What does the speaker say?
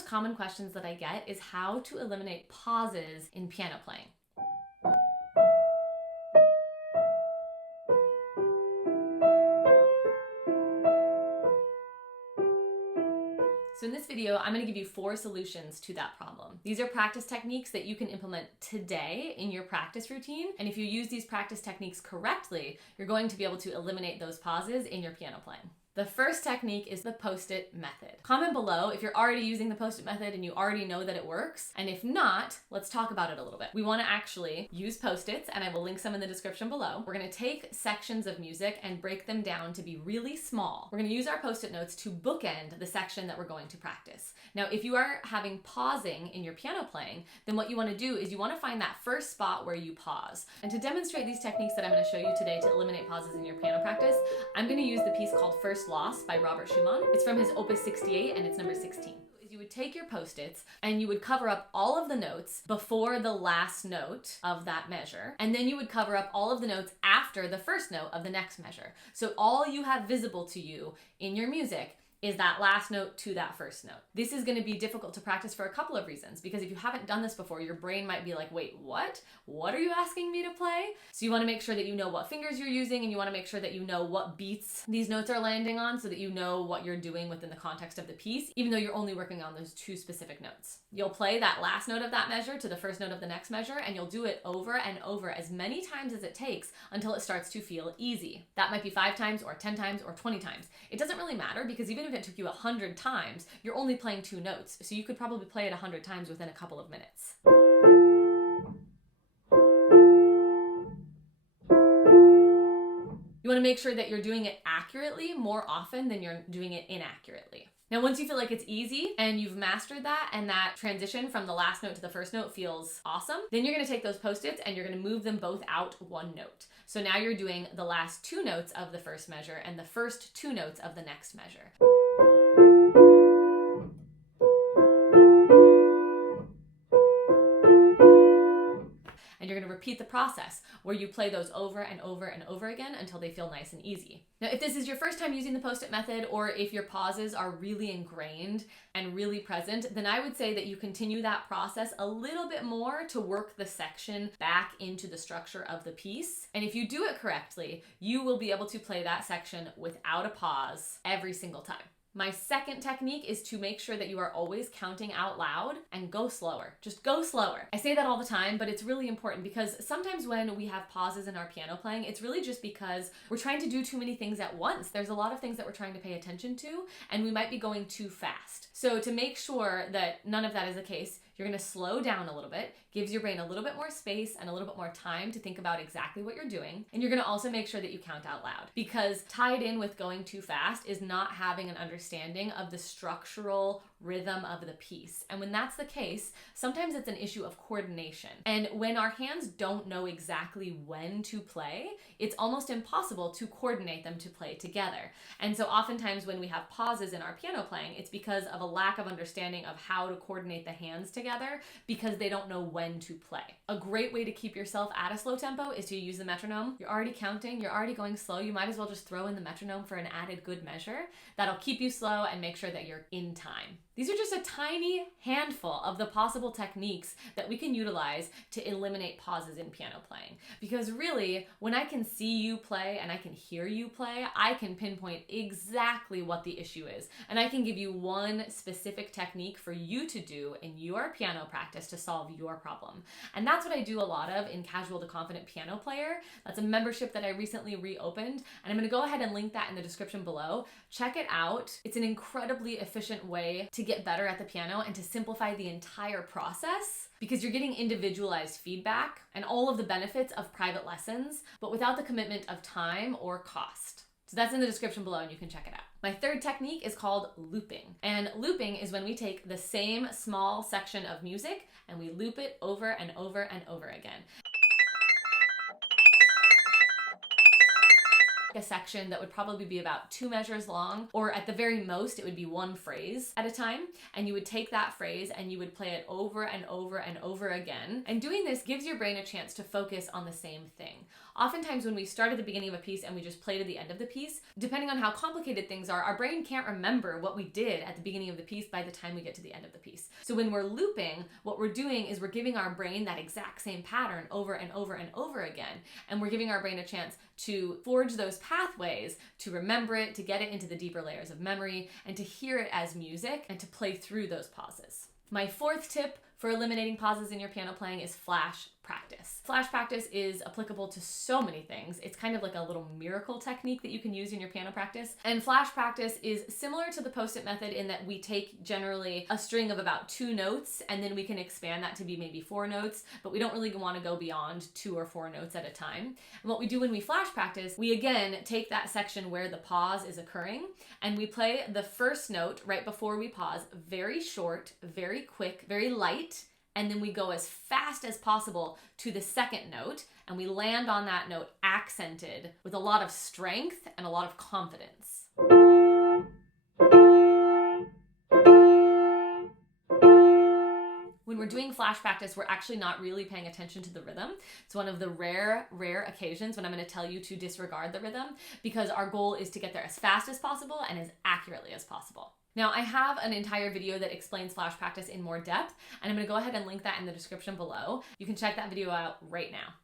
most common questions that I get is how to eliminate pauses in piano playing. So in this video, I'm going to give you 4 solutions to that problem. These are practice techniques that you can implement today in your practice routine. And if you use these practice techniques correctly, you're going to be able to eliminate those pauses in your piano playing. The first technique is the post-it method. Comment below if you're already using the post-it method and you already know that it works. And if not, let's talk about it a little bit. We want to actually use post-its, and I will link some in the description below. We're going to take sections of music and break them down to be really small. We're going to use our post-it notes to bookend the section that we're going to practice. Now, if you are having pausing in your piano playing, then what you want to do is you want to find that first spot where you pause. And to demonstrate these techniques that I'm going to show you today to eliminate pauses in your piano practice, I'm going to use the piece called First Lost by Robert Schumann. It's from his Opus 68 and it's number 16. You would take your post-its and you would cover up all of the notes before the last note of that measure. And then you would cover up all of the notes after the first note of the next measure. So all you have visible to you in your music is that last note to that first note. This is going to be difficult to practice for a couple of reasons, because if you haven't done this before, your brain might be like, wait, what? What are you asking me to play? So you want to make sure that you know what fingers you're using, and you want to make sure that you know what beats these notes are landing on so that you know what you're doing within the context of the piece, even though you're only working on those 2 specific notes. You'll play that last note of that measure to the first note of the next measure, and you'll do it over and over as many times as it takes until it starts to feel easy. That might be 5 times or 10 times or 20 times. It doesn't really matter, because even if it took you 100 times, you're only playing 2 notes. So you could probably play it 100 times within a couple of minutes. You want to make sure that you're doing it accurately more often than you're doing it inaccurately. Now, once you feel like it's easy and you've mastered that, and that transition from the last note to the first note feels awesome, then you're going to take those post-its and you're going to move them both out 1 note. So now you're doing the last 2 notes of the first measure and the first 2 notes of the next measure. And you're going to repeat the process where you play those over and over and over again until they feel nice and easy. Now, if this is your first time using the post-it method, or if your pauses are really ingrained and really present, then I would say that you continue that process a little bit more to work the section back into the structure of the piece. And if you do it correctly, you will be able to play that section without a pause every single time. My second technique is to make sure that you are always counting out loud and go slower. Just go slower. I say that all the time, but it's really important, because sometimes when we have pauses in our piano playing, it's really just because we're trying to do too many things at once. There's a lot of things that we're trying to pay attention to, and we might be going too fast. So to make sure that none of that is the case, you're going to slow down a little bit, gives your brain a little bit more space and a little bit more time to think about exactly what you're doing. And you're going to also make sure that you count out loud, because tied in with going too fast is not having an understanding of the structural rhythm of the piece. And when that's the case, sometimes it's an issue of coordination. And when our hands don't know exactly when to play, it's almost impossible to coordinate them to play together. And so oftentimes when we have pauses in our piano playing, it's because of a lack of understanding of how to coordinate the hands together, because they don't know when to play. A great way to keep yourself at a slow tempo is to use the metronome. You're already counting, you're already going slow. You might as well just throw in the metronome for an added good measure. That'll keep you slow and make sure that you're in time. These are just a tiny handful of the possible techniques that we can utilize to eliminate pauses in piano playing. Because really, when I can see you play and I can hear you play, I can pinpoint exactly what the issue is. And I can give you one specific technique for you to do in your piano practice to solve your problem. And that's what I do a lot of in Casual to Confident Piano Player. That's a membership that I recently reopened, and I'm going to go ahead and link that in the description below. Check it out. It's an incredibly efficient way to get better at the piano and to simplify the entire process, because you're getting individualized feedback and all of the benefits of private lessons, but without the commitment of time or cost. So that's in the description below and you can check it out. My third technique is called looping. And looping is when we take the same small section of music and we loop it over and over and over again. a section that would probably be about 2 measures long, or at the very most, it would be 1 phrase at a time. And you would take that phrase and you would play it over and over and over again. And doing this gives your brain a chance to focus on the same thing. Oftentimes when we start at the beginning of a piece and we just play to the end of the piece, depending on how complicated things are, our brain can't remember what we did at the beginning of the piece by the time we get to the end of the piece. So when we're looping, what we're doing is we're giving our brain that exact same pattern over and over and over again. And we're giving our brain a chance to forge those pathways, to remember it, to get it into the deeper layers of memory, and to hear it as music and to play through those pauses. My 4th tip for eliminating pauses in your piano playing is flash practice. Flash practice is applicable to so many things. It's kind of like a little miracle technique that you can use in your piano practice. And flash practice is similar to the post-it method in that we take generally a string of about 2 notes and then we can expand that to be maybe 4 notes, but we don't really want to go beyond 2 or 4 notes at a time. And what we do when we flash practice, we again take that section where the pause is occurring and we play the first note right before we pause, very short, very quick, very light, and then we go as fast as possible to the second note, and we land on that note accented with a lot of strength and a lot of confidence. When we're doing flash practice, we're actually not really paying attention to the rhythm. It's one of the rare occasions when I'm going to tell you to disregard the rhythm, because our goal is to get there as fast as possible and as accurately as possible. Now, I have an entire video that explains flash practice in more depth, and I'm going to go ahead and link that in the description below. You can check that video out right now.